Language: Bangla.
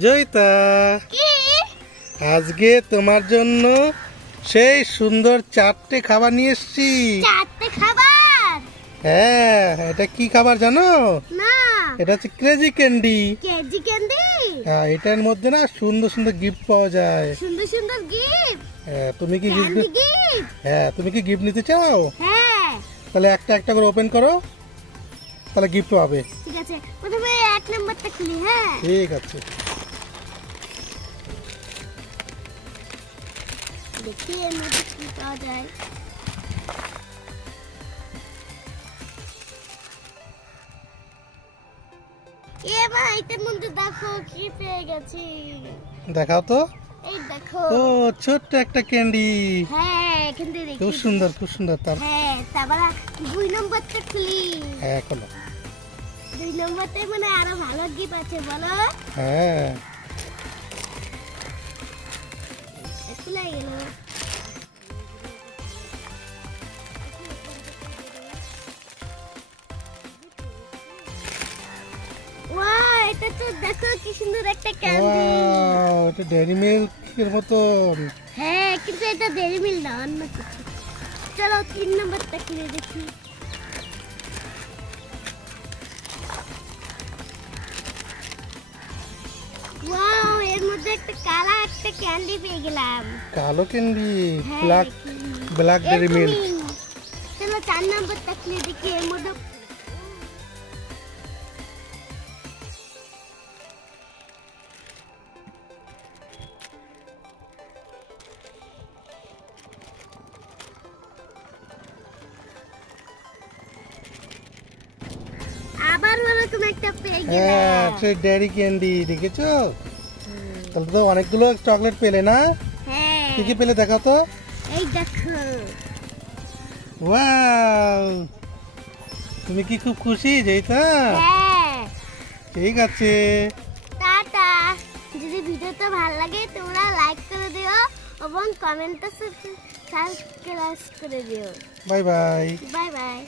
জয়িতা, আজকে তোমার জন্য সেই সুন্দর 4টে খাবার নিয়ে এসেছি। 4টে খাবার? হ্যাঁ, এটা কি খাবার জানো? না। এটা হচ্ছে ক্রেজি ক্যান্ডি। Crazy candy? হ্যাঁ, এটার মধ্যে না সুন্দর সুন্দর গিফট পাওয়া যায়। সুন্দর সুন্দর গিফট? হ্যাঁ, তুমি কি গিফট? হ্যাঁ, তুমি কি গিফট নিতে চাও? হ্যাঁ। তাহলে একটা একটা করে ওপেন করো, তাহলে গিফট পাবে। ঠিক আছে, প্রথমে 1 নাম্বারটা খুলি। হ্যাঁ, ঠিক আছে। দেখি এর মধ্যে কি পাওয়া যায়। এবার এটার মধ্যে দেখো কি পেয়ে গেছি। দেখাও তো। এই দেখো। ও, ছোট্ট একটা ক্যান্ডি। হ্যাঁ, এখান থেকে দেখি। খুব সুন্দর, খুব সুন্দর। হ্যাঁ, তারপরে 2 নাম্বারটা খুলি। হ্যাঁ, খোলো। 2 নাম্বারটাই মানে আরো ভালো গিফট আছে, বলো। হ্যাঁ, খুলে গেল। ওয়াও, এটা তো দেখো কি সুন্দর একটা ক্যান্ডি। ওয়াও, এটা ডেইরি মিল্কের মতো। হ্যাঁ, কিন্তু এটা ডেইরি মিল্ক না, অন্য কিছু। চলো 3 নাম্বারটা খুলে দেখি। ওয়াও, এর মধ্যে একটা কালা একটা ক্যান্ডি পেয়ে গেলাম। কালো ক্যান্ডি, হ্যাঁ, ব্ল্যাক ডেইরি মিল্ক। চলো 4 নাম্বারটা খুলে দেখি। এর মধ্যে আবার ওরকম একটা পেয়ে গেলাম। হ্যাঁ, সেই ডেইরি ক্যান্ডি দেখেছো? তাহলে তো অনেকগুলো চকলেট পেলে না? হ্যাঁ, কি কি পেলে দেখাও তো। এই দেখো। ওয়াও, তুমি কি খুব খুশি জয়িতা? হ্যাঁ। ঠিক আছে। টাটা। যদি ভিডিওটা ভালো লাগে তোমরা লাইক করে দিও এবং কমেন্টে সাবস্ক্রাইব করে দিও। Bye bye. Bye bye.